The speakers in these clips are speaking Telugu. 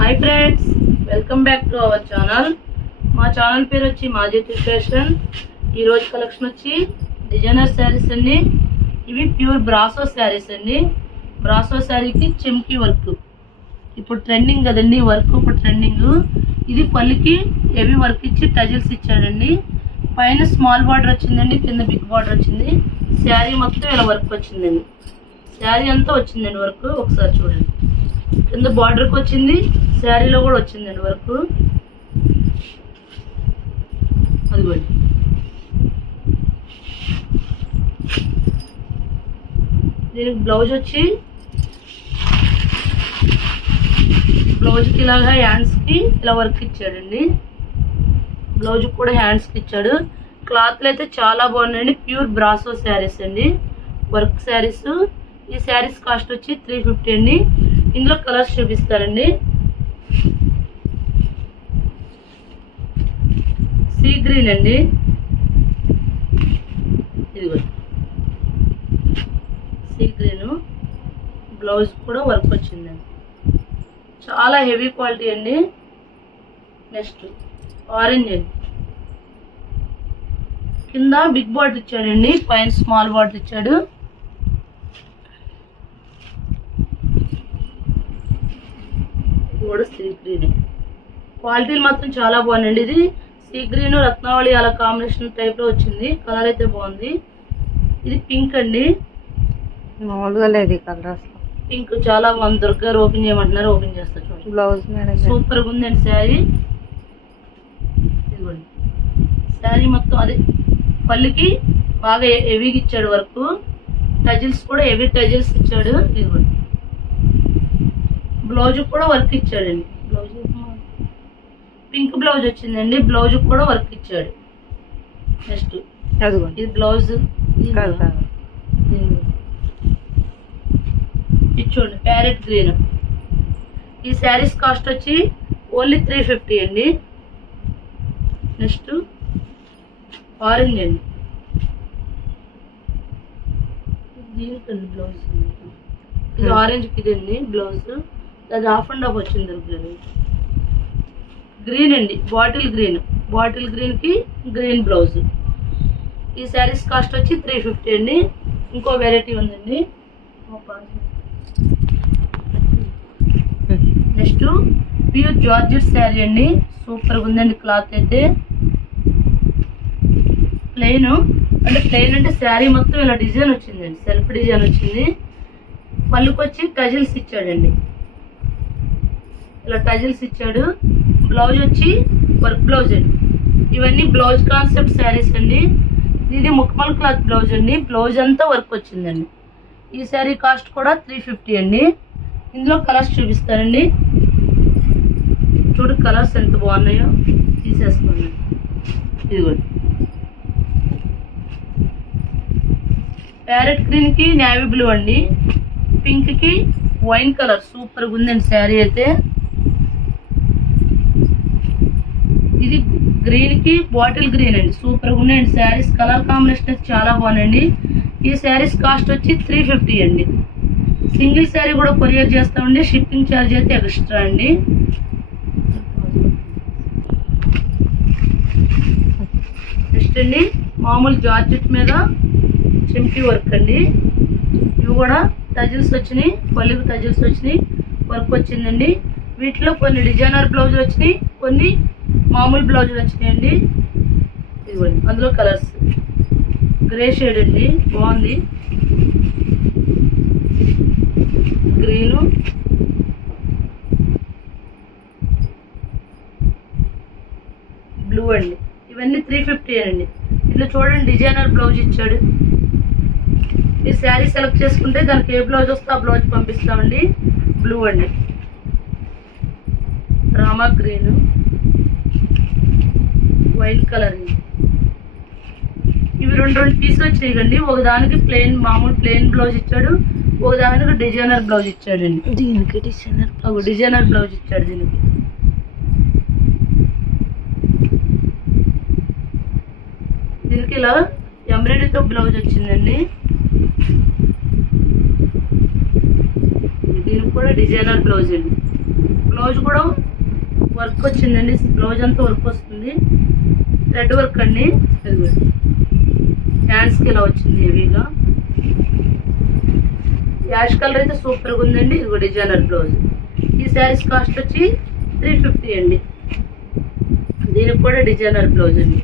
Hi friends, welcome back to our channel. మా ఛానల్ పేరు వచ్చి మాజెట్టి ఫ్యాషన్. ఈరోజు కలెక్షన్ వచ్చి డిజైనర్ శారీస్ అండి. ఇవి ప్యూర్ బ్రాసో శారీస్ అండి. బ్రాసో శారీకి చెమ్కీ వర్క్ ఇప్పుడు ట్రెండింగ్ కదండి. వర్క్ ఇప్పుడు ట్రెండింగ్. ఇది పళ్ళుకి హెవీ వర్క్ ఇచ్చి టజిల్స్ ఇచ్చాడండి. పైన స్మాల్ బార్డర్ వచ్చిందండి, కింద బిగ్ బార్డర్ వచ్చింది. శారీ మొత్తం ఇలా వర్క్ వచ్చిందండి. శారీ అంతా వచ్చిందండి వర్క్. ఒకసారి చూడండి, కింద బార్డర్కి వచ్చింది, శారీలో కూడా వచ్చిందండి వర్క్. అదిగోండి, దీనికి బ్లౌజ్ వచ్చి బ్లౌజ్కి ఇలాగా హ్యాండ్స్కి ఇలా వర్క్ ఇచ్చాడండి. బ్లౌజ్ కూడా హ్యాండ్స్కి ఇచ్చాడు. క్లాత్లు అయితే చాలా బాగున్నాయండి. ప్యూర్ బ్రాసో శారీస్ అండి, వర్క్ శారీస్. ఈ శారీస్ కాస్ట్ వచ్చి 350 అండి. ఇందులో కలర్స్ చూపిస్తారండి. సీ గ్రీన్ అండి, ఇదిగో సీ గ్రీన్. బ్లౌజ్ కూడా వర్క్ వచ్చిందండి, చాలా హెవీ క్వాలిటీ అండి. నెక్స్ట్ ఆరెంజ్ అండి, కింద బిగ్ బార్డర్ ఇచ్చాడండి, పైన స్మాల్ బార్డర్ ఇచ్చాడు. కూడా సీ గ్రీన్. క్వాలిటీలు మాత్రం చాలా బాగుందండి. ఇది సీ గ్రీన్ రత్నావళి అలా కాంబినేషన్ టైప్ లో వచ్చింది. కలర్ అయితే బాగుంది. ఇది పింక్ అండి, మామూలుగా లేదు కలర్. పింక్ చాలా బాగుంది. దుర్గారు ఓపెన్ చేయమంటున్నారు, ఓపెన్ చేస్తా చూడండి. బ్లౌజ్ సూపర్ గా ఉందండి శారీ. ఇదిగోండి, శారీ మొత్తం అదే పళ్ళుకి బాగా హెవీగా ఇచ్చాడు వర్క్. టజిల్స్ కూడా హెవీ టజిల్స్ ఇచ్చాడు. ఇదిగోండి, బ్లౌజ్ కూడా వర్క్ ఇచ్చాడండి. బ్లౌజ్ పింక్ బ్లౌజ్ వచ్చిందండి, బ్లౌజ్ కూడా వర్క్ ఇచ్చాడు. నెక్స్ట్ ఇది బ్లౌజ్ ఇచ్చోండి, ప్యారెట్ గ్రీన్. ఈ శారీస్ కాస్ట్ వచ్చి ఓన్లీ 350 అండి. నెక్స్ట్ ఆరెంజ్ అండి, దీనికండి బ్లౌజ్. ఇది ఆరెంజ్కి ఇదండి బ్లౌజ్. అది హాఫ్ అండ్ హాఫ్ వచ్చింది దొరుకుతుంది. గ్రీన్ అండి, బాటిల్ గ్రీన్. బాటిల్ గ్రీన్ కి గ్రీన్ బ్లౌజ్. ఈ శారీస్ కాస్ట్ వచ్చి 350 అండి. ఇంకో వెరైటీ ఉందండి. నెక్స్ట్ ప్యూర్ జార్జెట్ శారీ అండి. సూపర్గా ఉందండి. క్లాత్ అయితే ప్లెయిన్ అంటే శారీ మొత్తం ఇలా డిజైన్ వచ్చిందండి, సెల్ఫ్ డిజైన్ వచ్చింది. పళ్ళుకి వచ్చి టజిల్స్ ఇచ్చాడండి, ఇలా టజిల్స్ ఇచ్చాడు. బ్లౌజ్ వచ్చి వర్క్ బ్లౌజ్ అండి. ఇవన్నీ బ్లౌజ్ కాన్సెప్ట్ శారీస్ అండి. ఇది ముక్మల్ క్లాత్ బ్లౌజ్ అండి. బ్లౌజ్ అంతా వర్క్ వచ్చిందండి. ఈ శారీ కాస్ట్ కూడా 350 అండి. ఇందులో కలర్స్ చూపిస్తానండి. చూడు కలర్స్ ఎంత బాగున్నాయో. తీసేసుకోండి. ఇదిగోండి, ప్యారెట్ గ్రీన్ కి నేవీ బ్లూ అండి. పింక్ కి వైన్ కలర్. సూపర్గా ఉందండి శారీ అయితే. ఇది గ్రీన్ కి బాటిల్ గ్రీన్ అండి. సూపర్గా ఉన్నాయండి శారీస్. కలర్ కాంబినేషన్ అయితే చాలా బాగుందండి. ఈ శారీస్ కాస్ట్ వచ్చి 350 అండి. సింగిల్ శారీ కూడా కొరియర్ చేస్తామండి. షిప్పింగ్ ఛార్జ్ అయితే ఎక్స్ట్రా అండి. నెక్స్ట్ అండి మామూలు జార్జెట్ మీద చెంకీ వర్క్ అండి. ఇవి కూడా టజిల్స్ వచ్చినాయి, పళ్ళుకి టజిల్స్ వచ్చినాయి, వర్క్ వచ్చిందండి. వీటిలో కొన్ని డిజైనర్ బ్లౌజులు వచ్చినాయి, కొన్ని మామూలు బ్లౌజులు వచ్చినాయండి. ఇదిగోండి, అందులో కలర్స్ గ్రే షేడ్ అండి, బాగుంది. గ్రీను, బ్లూ అండి. ఇవన్నీ 350 అండి. ఇట్లా చూడండి, డిజైనర్ బ్లౌజ్ ఇచ్చాడు. ఈ శారీ సెలెక్ట్ చేసుకుంటే దానికి ఏ బ్లౌజ్ వస్తే ఆ బ్లౌజ్ పంపిస్తామండి. బ్లూ అండి, రామా గ్రీన్, వైట్ కలర్ అండి. ఇవి రెండు పీసులు వచ్చినాయి కండి. ఒకదానికి ప్లెయిన్ మామూలు ప్లెయిన్ బ్లౌజ్ ఇచ్చాడు, ఒకదానికి డిజైనర్ బ్లౌజ్ ఇచ్చాడండి. దీనికి డిజైనర్ బ్లౌజ్ ఇచ్చాడు. దీనికి ఇలా ఎంబ్రాయిడరీతో బ్లౌజ్ వచ్చిందండి. దీనికి కూడా డిజైనర్ బ్లౌజ్ అండి. బ్లౌజ్ కూడా వర్క్ వచ్చిందండి, బ్లౌజ్ అంతా వర్క్ వస్తుంది, థ్రెడ్ వర్క్ అండి. హ్యాండ్స్కి ఇలా వచ్చింది హెవీగా. యాష్ కలర్ అయితే సూపర్గా ఉందండి. ఇదిగో డిజైనర్ బ్లౌజ్. ఈ శారీస్ కాస్ట్ వచ్చి 350 అండి. దీనికి కూడా డిజైనర్ బ్లౌజ్ అండి.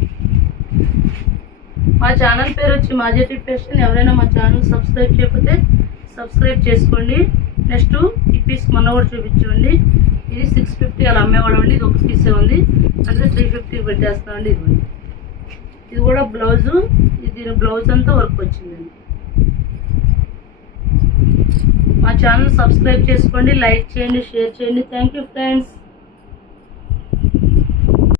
మా ఛానల్ పేరు వచ్చి మాజెటి ఫ్యాషన్. ఎవరైనా మా ఛానల్ సబ్స్క్రైబ్ చేయకపోతే సబ్స్క్రైబ్ చేసుకోండి. నెక్స్ట్ ఈ పీస్ మొన్న కూడా చూపించండి. ఇది 650 అలా అమ్మేవాళ్ళం అండి. ఇది ఒక పీసే ఉంది, అంటే 350 పెట్టేస్తామండి. ఇది కూడా బ్లౌజు. దీని బ్లౌజ్ అంతా వర్క్ వచ్చిందండి. మా ఛానల్ సబ్స్క్రైబ్ చేసుకోండి, లైక్ చేయండి, షేర్ చేయండి. Thank you friends.